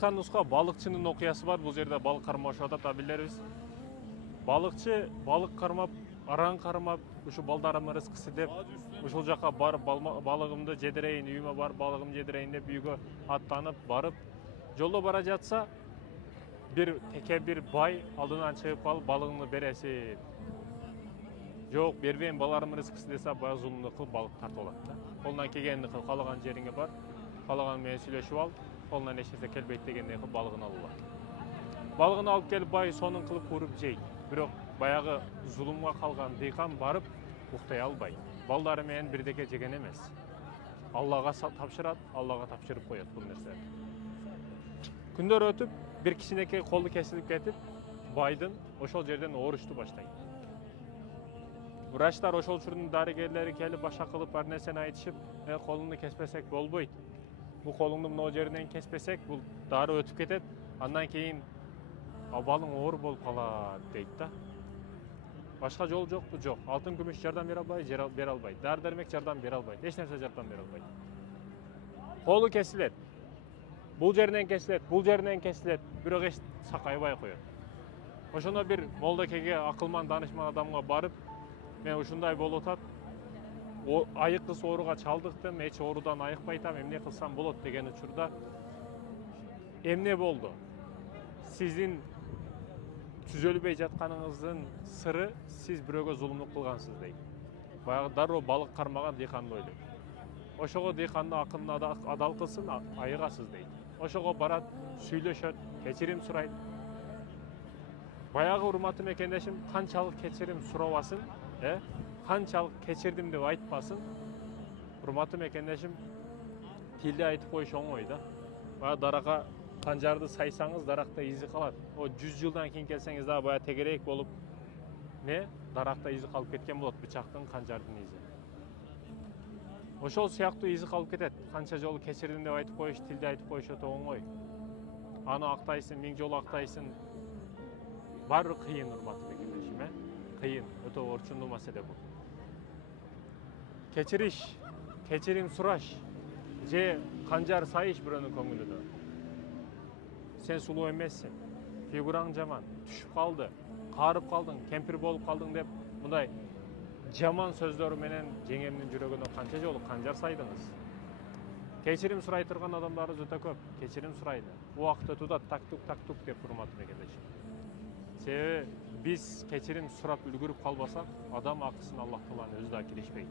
Кыска нуска балыкчынын окуясы бар. Бул жерде балык кармашып атат, билебиз. Балыкчы балык кармап, аран кармап, ушу балдарымдын рызкысы деп ушул жака барып балыгымды жедирейин, үйүмө барып балыгымды жедирейин деп үйгө аттанып барып, жолдо бара жатса бир бай алдынан чыгып калып балыгыңды бересиң. Жок, бербейм, балдарымдын рызкысы десе, баягы зулумду кылып балык тартып алат да. Колунан келгенди кыл, каалаган жериңе бар, каалаган менен сүйлөшүп ал, колунан эч нерсе келбейт дегендей кылып балыгын алып алат. Балыгын алып келип бай сонун кылып кууруп жейт. Бирок баягы зулумга калган дыйкан барып уктай албайт. Балдары менен бирдеке жеген эмес. Аллага тапшырат, Аллага тапшырып коет бул нерсени. Күндөр өтүп, бир кичинекей колу кесилип кетип, байдын ошол жерден оорушту баштайт. Врачтар, ошол учурдун дарыгерлери келип башка кылып ар нерсени айтышып, колуңду кеспесек болбойт. Бул колуңду мына жеринен кеспесек, бул дары өтүп кетет. Андан кийин балың оор болуп калат дейт да. Башка жол жокпу? Жок. Алтын күмүш жардам бере албайт. Дары дармек жардам бере албайт. Эч нерсе жардам бере албайт. Колу кесилет. Бул жеринен кесилет, бул жеринен кесилет, бирок эч сакайбай коет. Ошондо бир молдокеге, акылман, данышман адамга барып, мен ушундай болуп атат, айыккыс ооруга чалдыктым, эч оорудан айыкпай атам, эмне кылсам болот деген учурда эмне болду? Сиздин түзөлбөй жатканыңыздын сыры сиз бирөөгө зулумдук кылгансыз дейт. Баягы дароо балык кармаган дыйканды ойлойт. Ошого дыйканды акынын адал кылсын, айыгасыз дейт. Ошого барат, сүйлөшөт, кечирим сурайт. Баягы урматтуу мекендешим канчалык кечирим сурабасын, канчалык кечирдим деп айтпасын, урматтуу мекендешим тилде айтып коюш оңой да. Баягы даракка канжарды сайсаңыз, даракта изи калат. 100 жылдан кийин келсеңиз дагы баягы тегерек болуп, даракта изи калып кеткен болот, бычактын, канжардын изи. Ошол сыяктуу изи калып кетет. Канча жолу кечирдим деп айтып коюш, тилде айтып коюш өтө оңой. Аны актайсың, 1000 жолу актайсың. Баары кыйын, урматтуу мекендешим, кыйын, өтө орчундуу маселе бул. Кечириш, кечирим сураш, же канжар сайыш бирөөнүн көңүлүнө. Сен сулуу эмессиң, фигураң жаман, түшүп калды, каарып калдың, кемпир болуп калдың деп мындай жаман сөздөрү менен жеңемдин жүрөгүнө канча жолу канжар сайдыңыз. Кечирим сурай турган адамдарыбыз өтө көп, кечирим сурайды. Убакыт өтүп тактук деп урматтуу мекендешим. Себеби биз кечирим сурап үлгүрүп калбасак, адам акысын Аллах Тааланын өзү да киришпейт.